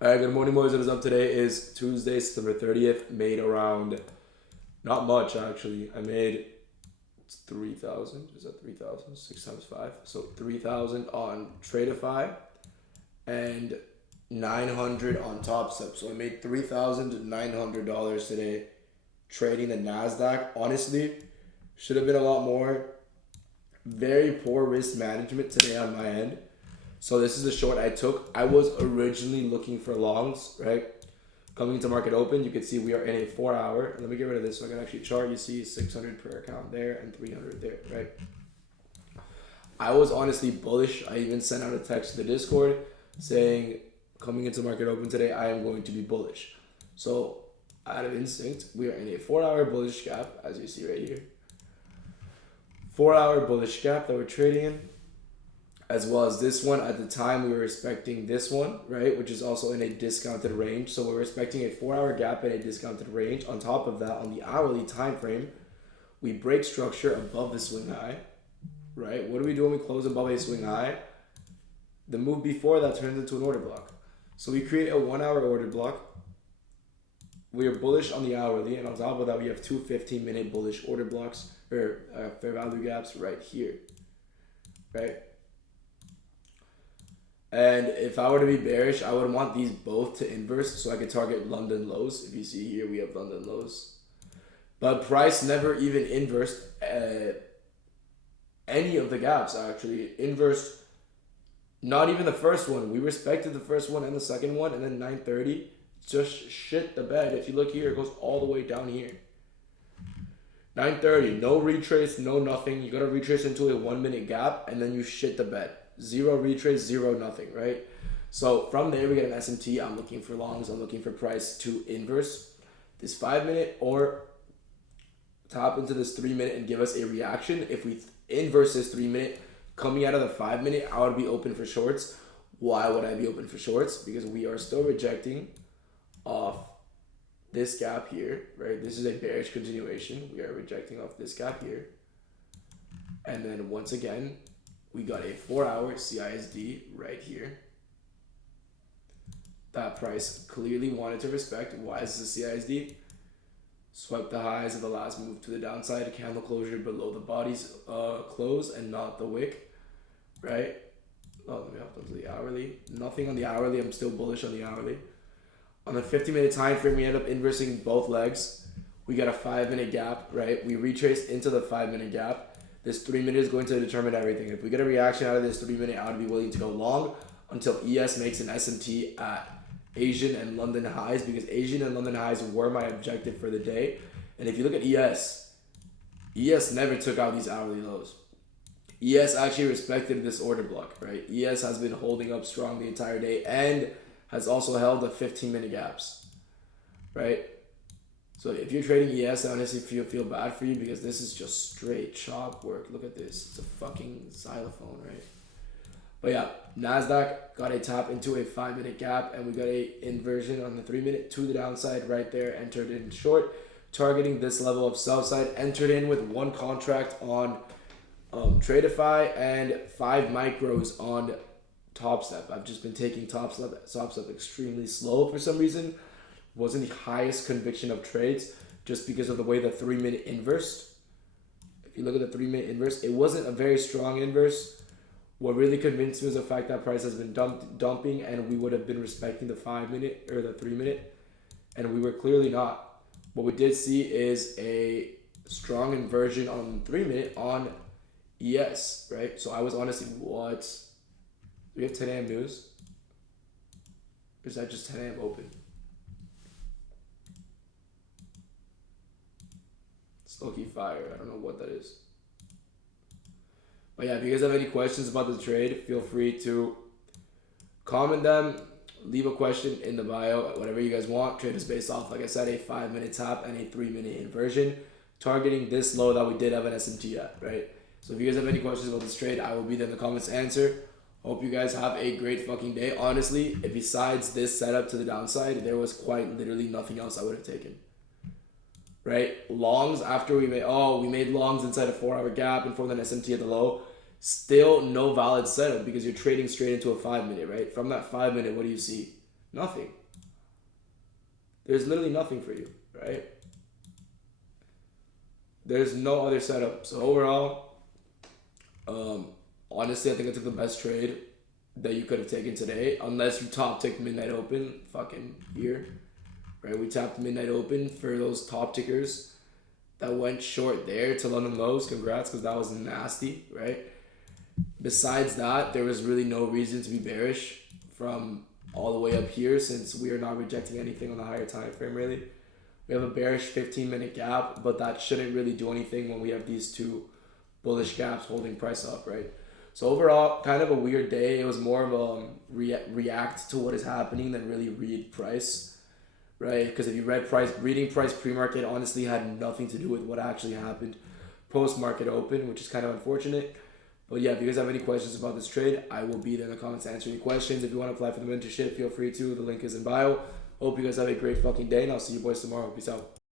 Alright, good morning, boys. What is up? Today is Tuesday, September 30th. Made around, not much actually. I made 3,000. Is that 3,000? 6 times 5. So 3,000 on Tradeify and 900 on TopStep. So I made $3,900 today trading the Nasdaq. Honestly, should have been a lot more. Very poor risk management today on my end. So this is the short I took. I was originally looking for longs, right? Coming into market open, you can see we are in a 4 hour. Let me get rid of this so I can actually chart. You see 600 per account there and 300 there, right? I was honestly bullish. I even sent out a text to the Discord saying, coming into market open today, I am going to be bullish. So out of instinct, we are in a 4 hour bullish gap, as you see right here. 4 hour bullish gap that we're trading in. As well as this one. At the time, we were expecting this one, right, which is also in a discounted range. So we're expecting a 4 hour gap in a discounted range. On top of that, on the hourly time frame, we break structure above the swing high, right? What do we do when we close above a swing high? The move before that turns into an order block. So we create a 1 hour order block. We are bullish on the hourly, and on top of that, we have two 15-minute bullish order blocks or fair value gaps right here, right? And if I were to be bearish, I would want these both to inverse so I could target London lows. If you see here, we have London lows. But price never even inversed any of the gaps, actually. It inversed not even the first one. We respected the first one and the second one, and then 930 just shit the bed. If you look here, it goes all the way down here. 930, no retrace, no nothing. You got to retrace into a 1 minute gap, and then you shit the bed. Zero retrace, zero nothing, right? So from there, we get an SMT. I'm looking for longs. I'm looking for price to inverse this 5 minute or tap into this 3 minute and give us a reaction. If we inverse this 3 minute coming out of the 5 minute, I would be open for shorts. Why would I be open for shorts? Because we are still rejecting off this gap here, right? This is a bearish continuation. We are rejecting off this gap here. And then once again, we got a 4 hour CISD right here. That price clearly wanted to respect. Why is this a CISD? Swipe the highs of the last move to the downside. Candle closure below the body's close and not the wick, right? Oh, let me hop onto the hourly. Nothing on the hourly. I'm still bullish on the hourly. On the 50-minute time frame, we end up inversing both legs. We got a 5 minute gap, right? We retrace into the 5 minute gap. This 3 minute is going to determine everything. If we get a reaction out of this 3 minute, I would be willing to go long until ES makes an SMT at Asian and London highs, because Asian and London highs were my objective for the day. And if you look at ES never took out these hourly lows. ES actually respected this order block, right? ES has been holding up strong the entire day and has also held the 15-minute gaps, right? So if you're trading ES, I honestly feel bad for you, because this is just straight chop work. Look at this. It's a fucking xylophone, right? But yeah, Nasdaq got a tap into a 5 minute gap, and we got a inversion on the 3 minute to the downside right there. Entered in short, targeting this level of sell side. Entered in with one contract on Tradeify and 5 micros on TopStep. I've just been taking TopStep extremely slow for some reason. Wasn't the highest conviction of trades just because of the way the 3 minute inversed. If you look at the 3 minute inverse, it wasn't a very strong inverse. What really convinced me was the fact that price has been dumping, and we would have been respecting the 5 minute or the 3 minute, and we were clearly not. What we did see is a strong inversion on 3 minute on ES, right? So I was honestly, what? Do we have 10 a.m. news? Or is that just 10 a.m. open? Low-key fire. I don't know what that is. But yeah, if you guys have any questions about the trade, feel free to comment them. Leave a question in the bio, whatever you guys want. Trade is based off, like I said, a 5 minute tap and a 3 minute inversion, targeting this low that we did have an SMT at, right? So if you guys have any questions about this trade, I will be there in the comments to answer. Hope you guys have a great fucking day. Honestly, if besides this setup to the downside, there was quite literally nothing else I would have taken. Right? Longs, after we made longs inside a 4 hour gap and formed an SMT at the low. Still no valid setup, because you're trading straight into a 5 minute, right? From that 5 minute, what do you see? Nothing. There's literally nothing for you, right? There's no other setup. So overall, honestly, I think I took the best trade that you could have taken today, unless you top ticked midnight open fucking here, right? We tapped midnight open for those top tickers that went short there to London lows. Congrats, because that was nasty, right? Besides that, there was really no reason to be bearish from all the way up here, since we are not rejecting anything on the higher time frame, really. We have a bearish 15-minute gap, but that shouldn't really do anything when we have these two bullish gaps holding price up, right? So overall, kind of a weird day. It was more of a react to what is happening than really read price, right? Because if you read price, reading price pre-market honestly had nothing to do with what actually happened post-market open, which is kind of unfortunate. But yeah, if you guys have any questions about this trade, I will be there in the comments to answer any questions. If you want to apply for the mentorship, feel free to. The link is in bio. Hope you guys have a great fucking day, and I'll see you boys tomorrow. Peace out.